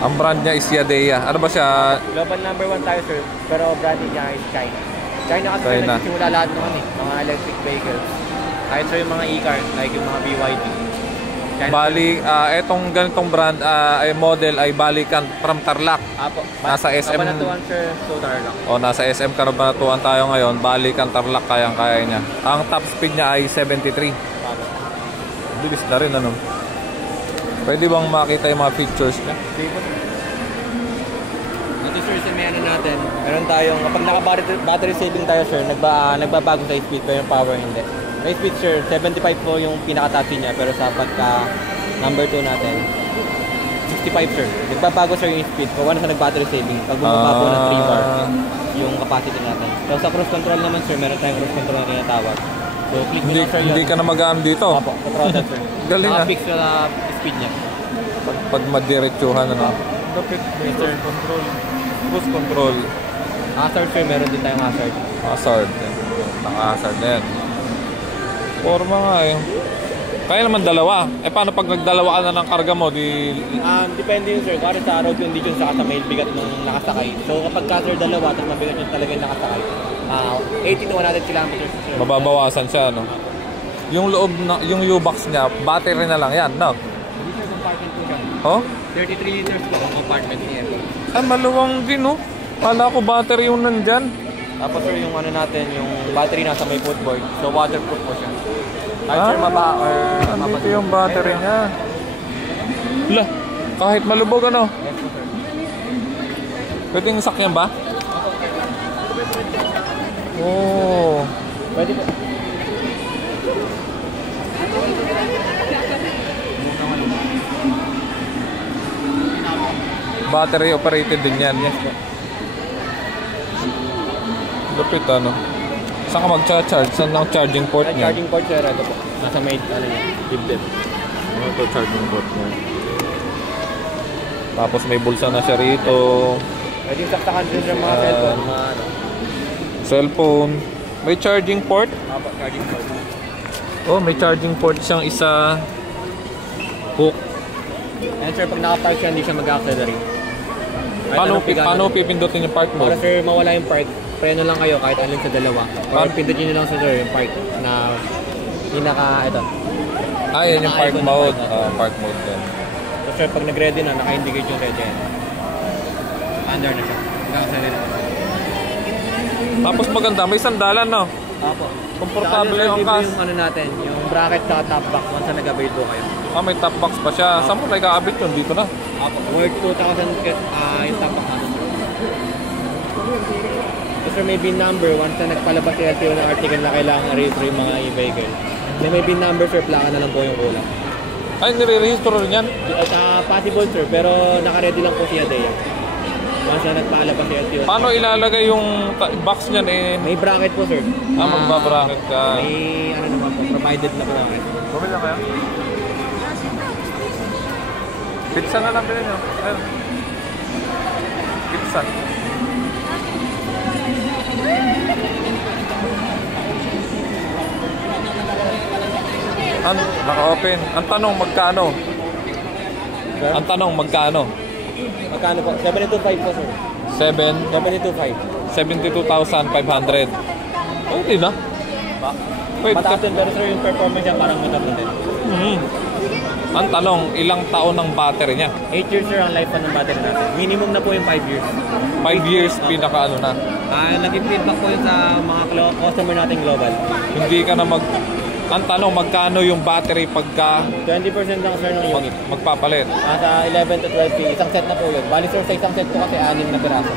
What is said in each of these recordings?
Ang brand niya is Yadea. Ano ba siya? Global number 1 tayo sir, pero brand niya is China. China kasi nagsisimula lahat naman mga electric vehicles. Kahit sir yung mga e-car, like yung mga BYD. China. Bali, etong ganitong brand ay model ay balikan from Tarlac. Apo. Nasa SM. Kabanatuan sir, so Tarlac. O, nasa SM Kabanatuan tayo ngayon. Balikan Tarlac, kayang-kaya niya. Ang top speed niya ay 73. Apo. Bilis na rin, ano? Pwede bang makita yung mga features niya? Ito sir, sa may ano natin, meron tayong, kapag naka-battery saving tayo sir, nagbabago sa speed pero yung power hindi. May speed sir, 75 po yung pinaka-top niya, pero sa pagka number 2 natin, 65 sir. Nagbabago sir yung speed kung ano sa nag-battery saving. Pag bumaba po ng 3 bar yung capacity natin. So sa cruise control naman sir, meron tayong cruise control na tinatawag. So click mo lang sir yun. Hindi ka na mag-aam dito. Opo, sa throttle sir. Galing ah. Naka-fix sa speed niya. Pag madiretsuhan, ano? Dapat meter control. Cruise control. Hazard sir, meron din tayong hazard. Hazard. Naka-hazard na yan. Forma nga eh. Kaya naman dalawa. Eh paano pag nagdalawa ka na ng karga mo? Depende yun sir. Kaya sa road condition saka sa mail bigat ng nakasakay. So kapag ka sir dalawa, tapos mabigat yun talaga yung nakasakay. 80 to 100 kilometers sir. Mababawasan siya, no? Yung loob na, yung U-box niya, battery na lang yan, no? Hindi sir, compartment po siya. Oh? 33 liters po ang compartment niya. Ah, maluwang din, no? Kala ko battery yung nandyan. Tapos sir, yung ano natin, yung battery nasa may footboard. So waterproof po siya. Kahit sir maba or nandito yung battery niya. Wala, kahit malubog, ano? Yes po sir. Pwedeng sakyan ba? Oh. Pwede po. Battery operated din yan. Yes po. Lupit, ano? Saan ka mag-charge? Saan ang charging port niya? Charging port sir, ito po. Nasa may, ano niya, dibdib. Ano ito, charging port niya? Tapos may bulsa na siya rito. Pwede saktakan din sa mga cellphone, mga ano. Cellphone. May charging port? Apo, charging port. Oh, may charging port siyang isa. Hook. And sir, pag naka-park siya, hindi siya mag-accelerate. Paano pipindutin yung park mode? Para sir, mawala yung park, preno lang kayo kahit alin sa dalawa. Or pindutin nyo lang sa sir yung park na ito. Ah, yan yung park mode. Park mode din. So sir, pag nag-ready na, naka-indicate yung ready. Under na siya. Mag-accelerate. Tapos maganda, may sandalan, no? Apo. Komportable yung angkas. Yung ano natin, yung bracket sa top box once na nag-avail po kayo. Ah, may top box pa siya. Saan mo na ikaabit yun? Dito na. Apo. Worth 2,000 yung top box natin. So sir, may VIN number. Once na nagpalabas yung LTO ng article na kailangan register yung mga e-vehicle. May VIN number sir, plaka na lang po yung kulang. Ay, nire-register rin yan? Possible sir, pero naka-ready lang po siya day. Once na nagpalabas yung LTO. Paano ilalagay yung box niyan eh? May bracket po sir. Ah, magbabracket ka. May ano naman po, provided na bracket. Bumili na kaya? Pizza na lang bilhin nyo. Pizza. Naka-open. Ang tanong, magkano? Ang tanong, magkano? Magkano po? 725 po sir. 725. 72,500. Pwede na. Pwede. Mataas din, pero sir yung performance niya parang mataas din. Ang tanong, ilang taon ng battery niya? 8 years sir ang lifespan ng battery natin. Minimum na po yung 5 years. 5 years, pinaka ano na. Naging feedback po yun sa mga customer natin global. Hindi ka na Ang tanong, magkano yung battery pagka 20% lang sir ng unit. magpapalit? Sa 11 to 12 feet, isang set na po yun. Bali sir, sa isang set po kasi 6 na piraso.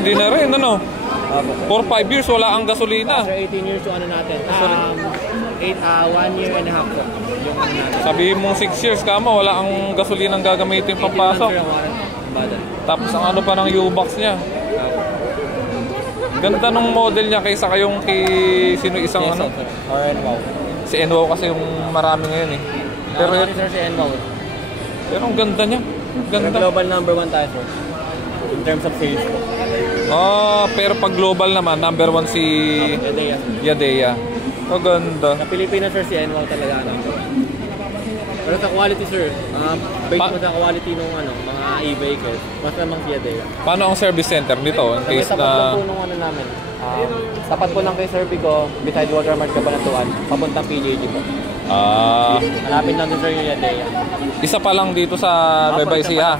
Hindi na rin, ano? For 5 years, wala ang gasolina. After 18 years yung ano natin. 1 year and a half po. Yung ano natin. Sabihin mong 6 years ka mo, wala ang gasolina ang gagamitin pampasok. Tapos ang ano pa ng U-box niya. Ganda nung model niya kaysa kayong sino isang yes, ano? Or NWOW. Si NWOW kasi yung marami ngayon eh. Pero sir, si NWOW. Pero ang ganda niya. Ganda. Global number 1 tayo sir. In terms of sales po. Pero pag global naman, number 1 si Yadea. Maganda. Sa Pilipinas sir, si NWOW talaga. Pero Pero sa quality sir, based Pa- mo sa quality ng mga e-vehicles, mas naman siya din. Paano ang service center dito in Kasi case tapat lang na... po nung namin. Tapat po lang kay Sir Pico, beside Watermart Cabanatuan, papuntang PJG po. Malapit lang doon sir yung Yadea. Isa pa lang dito sa Nueva Ecija.